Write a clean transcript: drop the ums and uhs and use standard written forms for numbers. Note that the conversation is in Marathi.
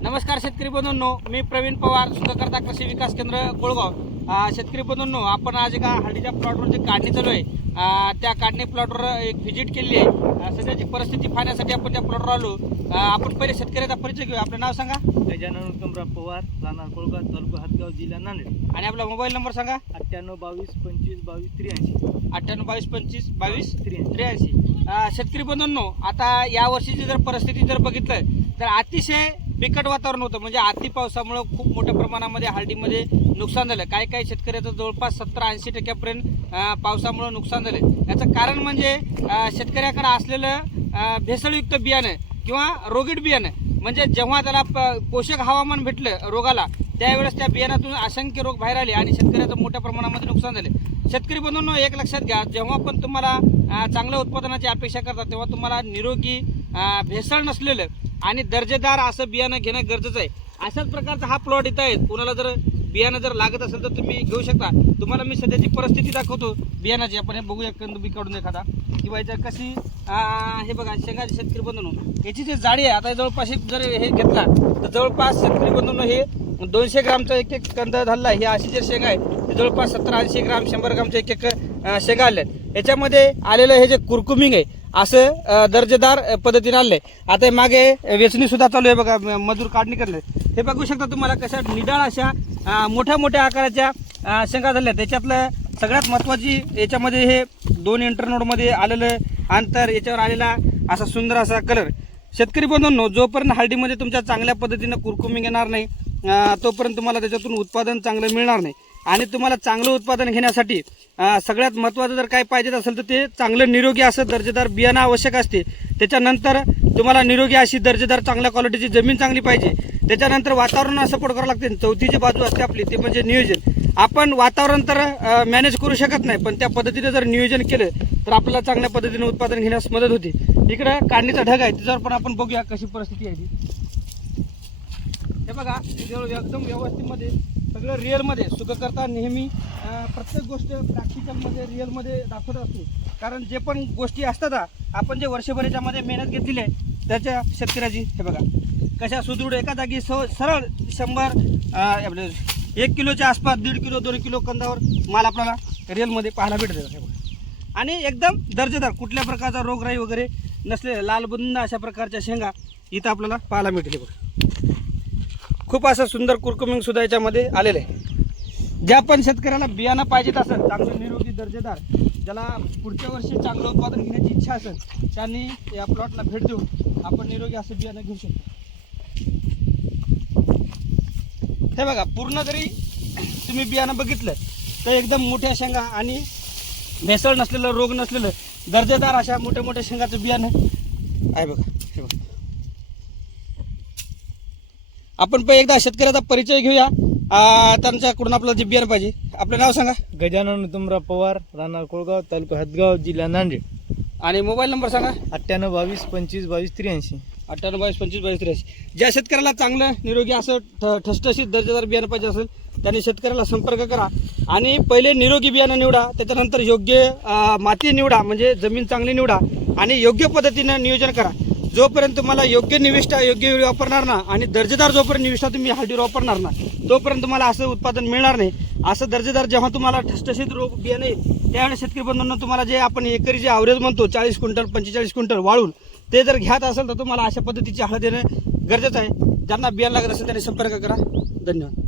नमस्कार शेतकरी बंधूंनो, मी प्रवीण पवार, सुखकर्ता कृषी विकास केंद्र कोळगाव। शेतकरी बंधूंनो, आपण आज एका हळदीच्या प्लॉटवर जे काढणी चालू आहे त्या काढणी प्लॉटवर एक व्हिजिट केली आहे। सध्याची परिस्थिती पाहण्यासाठी आपण त्या प्लॉटवर आलो। आपण पहिले शेतकऱ्याचा परिचय घेऊ। आपलं नाव सांगा। गजानन उत्तमराव पवार, राहणार कोळगाव, तालुका हदगाव, जिल्हा नांदेड। आणि आपला मोबाईल नंबर सांगा। 98 22 25 22 83 98 22 25 22 83. 83। शेतकरी बंधूंनो, आता या वर्षीची जर परिस्थिती जर बघितलं तर अतिशय बिकट वातावरण होतं। म्हणजे अति पावसामुळे खूप मोठ्या प्रमाणामध्ये हळदीमध्ये नुकसान झालं। काही शेतकऱ्याचं जवळपास 70-80% पावसामुळे नुकसान झाले। याचं कारण म्हणजे शेतकऱ्याकडे असलेलं भेसळयुक्त बियाणं किंवा रोगीट बियाणं। म्हणजे जेव्हा त्याला पोषक हवामान भेटलं रोगाला, त्यावेळेस त्या बियाणातून असंख्य रोग बाहेर आले आणि शेतकऱ्याचं मोठ्या प्रमाणामध्ये नुकसान झाले। शेतकरी बंधूंनो, एक लक्षात घ्या, जेव्हा पण तुम्हाला चांगल्या उत्पादनाची अपेक्षा करता तेव्हा तुम्हाला निरोगी, भेसळ नसलेलं आणि दर्जेदार असं बियाणं घेणं गरजेचं आहे। अशाच प्रकारचा हा प्लॉट इथं आहे। कुणाला जर बियाणं जर लागत असेल तर तुम्ही घेऊ शकता। तुम्हाला मी सध्याची परिस्थिती दाखवतो बियाणाची। आपण हे बघूया, कंद बी काढून एखादा किंवा याच्या कशी हे बघा शेंगाची। शेतकरी बंधूंनो, याची जी जाडी आहे, आता जवळपास जर हे घेतला तर जवळपास शेतकरी बंधूंनो हे 200 ग्रामचा एक कंद झाला। ही अशी जर शेंगा आहे ते जवळपास 70-80 ग्राम 100 ग्रामचे एक शेंगा आल्या। याच्यामध्ये आलेलं हे जे कुरकुमिंग आहे असं दर्जेदार पद्धतीने आलंय। आता मागे वेचणी सुद्धा चालू आहे बघा, मजूर काढणी करले। हे बघू शकता तुम्हाला कशा निडाळ अशा मोठ्या मोठ्या आकाराच्या शेंगा झाल्या। त्याच्यातलं सगळ्यात महत्त्वाची याच्यामध्ये हे 2 इंटरनोडमध्ये आलेलं अंतर, याच्यावर आलेला असा सुंदर असा कलर। शेतकरी बंधूंनो, जोपर्यंत हळदीमध्ये तुमच्या चांगल्या पद्धतीनं कुरकुमिंग येणार नाही तोपर्यंत तुम्हाला त्याच्यातून उत्पादन चांगलं मिळणार नाही। आणि तुम्हाला चांगलं उत्पादन घेण्यासाठी सगळ्यात महत्त्वाचं जर काय पाहिजे असेल तर ते चांगलं निरोगी असं दर्जेदार बियाणं आवश्यक असते। त्याच्यानंतर तुम्हाला निरोगी अशी दर्जेदार चांगल्या क्वालिटीची जमीन चांगली पाहिजे। त्याच्यानंतर वातावरण सपोर्ट करावं लागते। चौथी जी बाजू असते आपली ते म्हणजे नियोजन। आपण वातावरण तर मॅनेज करू शकत नाही, पण त्या पद्धतीने जर नियोजन केलं तर आपल्याला चांगल्या पद्धतीने उत्पादन घेण्यास मदत होते। इकडं काढणीचा ढग आहे, त्याच्यावर पण आपण बघूया कशी परिस्थिती आहे ती। हे बघा, एकदम व्यवस्थितमध्ये सगळं रिअलमध्ये सुखकर्ता नेहमी प्रत्येक गोष्ट प्रॅक्टिकलमध्ये रिअलमध्ये दाखवत असतो। कारण जे पण गोष्टी असतात आपण जे वर्षभर याच्यामध्ये मेहनत घेतलेली आहे त्याच्या शेतकऱ्याची हे बघा कशा सुदृढ एका जागी सरळ 100 1 किलोच्या आसपास 1.5 किलो 2 किलो कंदावर माल आपल्याला रिअलमध्ये पाहायला भेटत आहे बघा। आणि एकदम दर्जेदार कुठल्या प्रकारचा रोगराई वगैरे नसलेल्या लालबुंद अशा प्रकारच्या शेंगा इथं आपल्याला पाहायला मिळतील बघा। खूप असं सुंदर कुरकुमिंग सुद्धा याच्यामध्ये आलेलं आहे। ज्या पण शेतकऱ्याला बियाणं पाहिजेत असेल चांगलं निरोगी दर्जेदार, ज्याला पुढच्या वर्षी चांगलं उत्पादन घेण्याची इच्छा असेल, त्यांनी या प्लॉटला भेट देऊन आपण निरोगी असं बियाणं घेऊ शकतो। हे बघा, पूर्ण जरी तुम्ही बियाणं बघितलं तर एकदम मोठ्या शेंगा आणि भेसळ नसलेलं, रोग नसलेलं, दर्जेदार अशा मोठ्या मोठ्या शेंगाचं बियाणं आहे बघा। हे बघा, आपण पण एकदा शेतकऱ्याचा परिचय घेऊया, त्यांच्याकडून आपल्याला जे बियाणं पाहिजे। आपलं नाव सांगा। गजानन उत्तमराव पवार, राहणार कोळगाव, तालुका हदगाव, जिल्हा नांदेड। आणि मोबाईल नंबर सांगा। 98 22 25 22 83। 98 22 25 22 83। ज्या शेतकऱ्याला चांगलं निरोगी असं ठसठशीत दर्जेदार बियाणं पाहिजे असेल त्यांनी शेतकऱ्याला संपर्क करा आणि पहिले निरोगी बियाणं निवडा। त्याच्यानंतर योग्य माती निवडा, म्हणजे जमीन चांगली निवडा आणि योग्य पद्धतीनं नियोजन करा। जोपर्यंत तुम्हाला योग्य निविष्ठा योग्य वेळी वापरणार ना आणि दर्जेदार जोपर्यंत निविष्ठा तुम्ही हळदीवर वापरणार ना तोपर्यंत तुम्हाला असं उत्पादन मिळणार नाही। असं दर्जेदार जेव्हा तुम्हाला ठसठशीत रोग बियाणं येईल त्यावेळेस शेतकरी बंधूंना तुम्हाला जे आपण एकरी जे ॲव्हरेज म्हणतो 40 क्विंटल 45 क्विंटल वाळून ते जर घ्यायचं असेल तर तुम्हाला अशा पद्धतीची हळद देणं गरजेचं आहे। ज्यांना बियाणं लागत असेल त्यांनी संपर्क करा। धन्यवाद।